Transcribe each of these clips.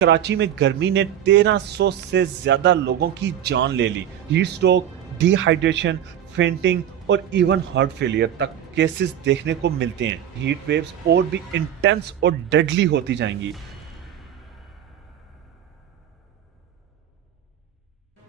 कराची में गर्मी ने 1300 से ज्यादा लोगों की जान ले ली। हीट स्ट्रोक, डिहाइड्रेशन, फेंटिंग और इवन हार्ट फेलियर तक केसेस देखने को मिलते हैं। हीट वेव्स और भी इंटेंस और डेडली होती जाएंगी।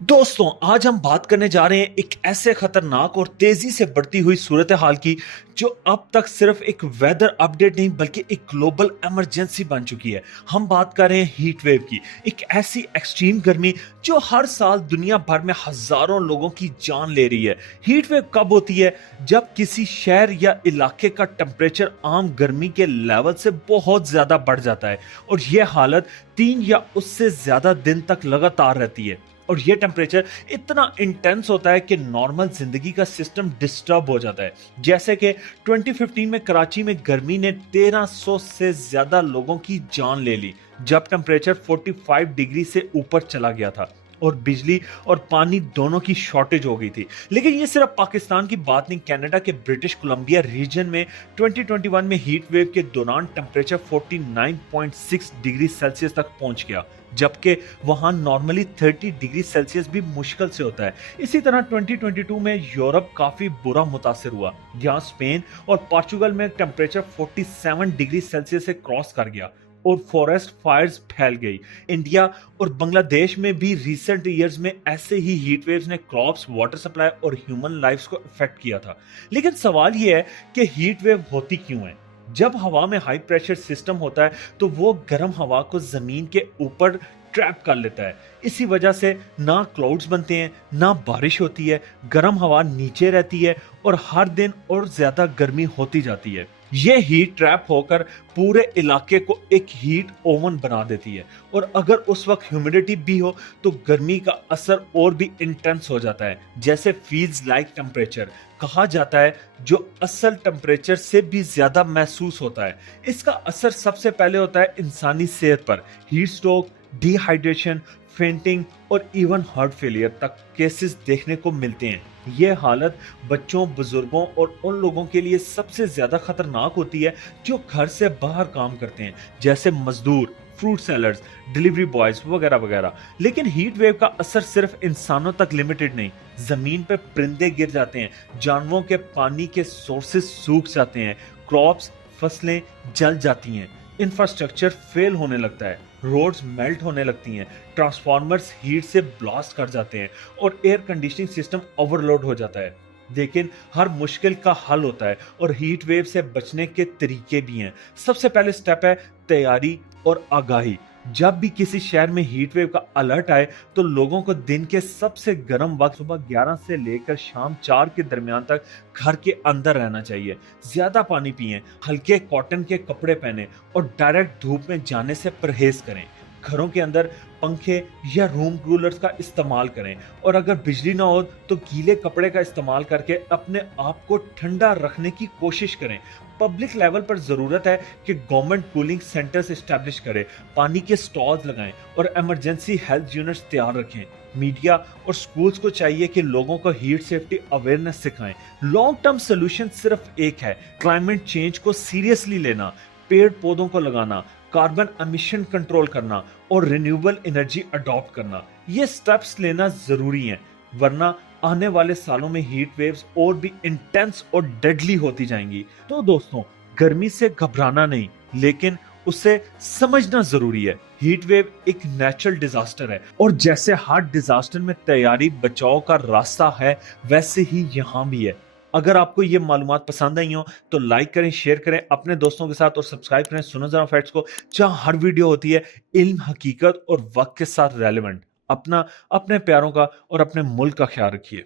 दोस्तों, आज हम बात करने जा रहे हैं एक ऐसे खतरनाक और तेजी से बढ़ती हुई सूरत हाल की, जो अब तक सिर्फ एक वेदर अपडेट नहीं बल्कि एक ग्लोबल इमरजेंसी बन चुकी है। हम बात कर रहे हैं हीट वेव की, एक ऐसी एक्सट्रीम गर्मी जो हर साल दुनिया भर में हजारों लोगों की जान ले रही है। हीट वेव कब होती है? जब किसी शहर या इलाके का टेम्परेचर आम गर्मी के लेवल से बहुत ज्यादा बढ़ जाता है और यह हालत 3 या उससे ज्यादा दिन तक लगातार रहती है। और ये टेम्परेचर इतना इंटेंस होता है कि नॉर्मल जिंदगी का सिस्टम डिस्टर्ब हो जाता है। जैसे कि 2015 में कराची में गर्मी ने 1300 से ज्यादा लोगों की जान ले ली, जब टेम्परेचर 45 डिग्री से ऊपर चला गया था और बिजली और पानी दोनों की शॉर्टेज हो गई थी। लेकिन ये सिर्फ पाकिस्तान की बात नहीं, कनाडा के ब्रिटिश कोलंबिया रीजन में 2021 में हीट वेव के दौरान टेम्परेचर 49.6 डिग्री सेल्सियस तक पहुंच गया, जबकि वहां नॉर्मली 30 डिग्री सेल्सियस भी मुश्किल से होता है। इसी तरह 2022 में यूरोप काफी बुरा मुतासिर हुआ, जहां स्पेन और पोर्चुगल में टेम्परेचर 47 डिग्री सेल्सियस से क्रॉस कर गया और फॉरेस्ट फायर्स फैल गई। इंडिया और बांग्लादेश में भी रिसेंट ईयर्स में ऐसे ही हीट वेव्स ने क्रॉप्स, वाटर सप्लाई और ह्यूमन लाइफ्स को इफेक्ट किया था। लेकिन सवाल यह है कि हीट वेव होती क्यों है? जब हवा में हाई प्रेशर सिस्टम होता है तो वो गर्म हवा को जमीन के ऊपर ट्रैप कर लेता है। इसी वजह से ना क्लाउड्स बनते हैं, ना बारिश होती है, गर्म हवा नीचे रहती है और हर दिन और ज्यादा गर्मी होती जाती है। ये हीट ट्रैप होकर पूरे इलाके को एक हीट ओवन बना देती है और अगर उस वक्त ह्यूमिडिटी भी हो तो गर्मी का असर और भी इंटेंस हो जाता है, जैसे फील्स लाइक टेम्परेचर कहा जाता है, जो असल टेम्परेचर से भी ज्यादा महसूस होता है। इसका असर सबसे पहले होता है इंसानी सेहत पर। हीट स्ट्रोक, डिहाइड्रेशन, फेंटिंग और इवन हार्ट फेलियर तक केसेस देखने को मिलते हैं। यह हालत बच्चों, बुजुर्गों और उन लोगों के लिए सबसे ज्यादा खतरनाक होती है जो घर से बाहर काम करते हैं, जैसे मजदूर, फ्रूट सेलर्स, डिलीवरी बॉयज वगैरह वगैरह। लेकिन हीट वेव का असर सिर्फ इंसानों तक लिमिटेड नहीं, जमीन पर परिंदे गिर जाते हैं, जानवरों के पानी के सोर्सेस सूख जाते हैं, क्रॉप्स, फसलें जल जाती हैं, इंफ्रास्ट्रक्चर फेल होने लगता है, रोड्स मेल्ट होने लगती हैं, ट्रांसफार्मर्स हीट से ब्लास्ट कर जाते हैं और एयर कंडीशनिंग सिस्टम ओवरलोड हो जाता है। लेकिन हर मुश्किल का हल होता है और हीट वेव से बचने के तरीके भी हैं। सबसे पहले स्टेप है तैयारी और आगाही। जब भी किसी शहर में हीट वेव का अलर्ट आए तो लोगों को दिन के सबसे गर्म वक्त सुबह 11 से लेकर शाम 4 के दरमियान तक घर के अंदर रहना चाहिए। ज्यादा पानी पिएं, हल्के कॉटन के कपड़े पहने और डायरेक्ट धूप में जाने से परहेज करें। घरों के अंदर पंखे या रूम कूलर्स का इस्तेमाल करें और अगर बिजली ना हो तो गीले कपड़े का इस्तेमाल करके अपने आप को ठंडा रखने की कोशिश करें। पब्लिक लेवल पर जरूरत है कि गवर्नमेंट कूलिंग सेंटर्स एस्टैब्लिश करे, पानी के स्टॉल्स लगाएं और इमरजेंसी हेल्थ यूनिट्स तैयार रखें। मीडिया और स्कूल्स को चाहिए कि लोगों को हीट सेफ्टी अवेयरनेस सिखाएं। लॉन्ग टर्म सोल्यूशन सिर्फ एक है, क्लाइमेट चेंज को सीरियसली लेना, पेड़ पौधों को लगाना, कार्बन एमिशन कंट्रोल करना और रिन्यूएबल एनर्जी अडॉप्ट करना। ये स्टेप्स लेना जरूरी है, वरना आने वाले सालों में हीट वेव्स और भी इंटेंस और डेडली होती जाएंगी। तो दोस्तों, गर्मी से घबराना नहीं, लेकिन उसे समझना जरूरी है। हीट वेव एक नेचुरल डिजास्टर है और जैसे हर डिजास्टर में तैयारी बचाव का रास्ता है, वैसे ही यहाँ भी है। अगर आपको ये मालूमात पसंद आई हो तो लाइक करें, शेयर करें अपने दोस्तों के साथ और सब्सक्राइब करें सुनो जरा फैक्ट्स को, जहां हर वीडियो होती है इल्म, हकीकत और वक्त के साथ रेलेवेंट। अपना, अपने प्यारों का और अपने मुल्क का ख्याल रखिए।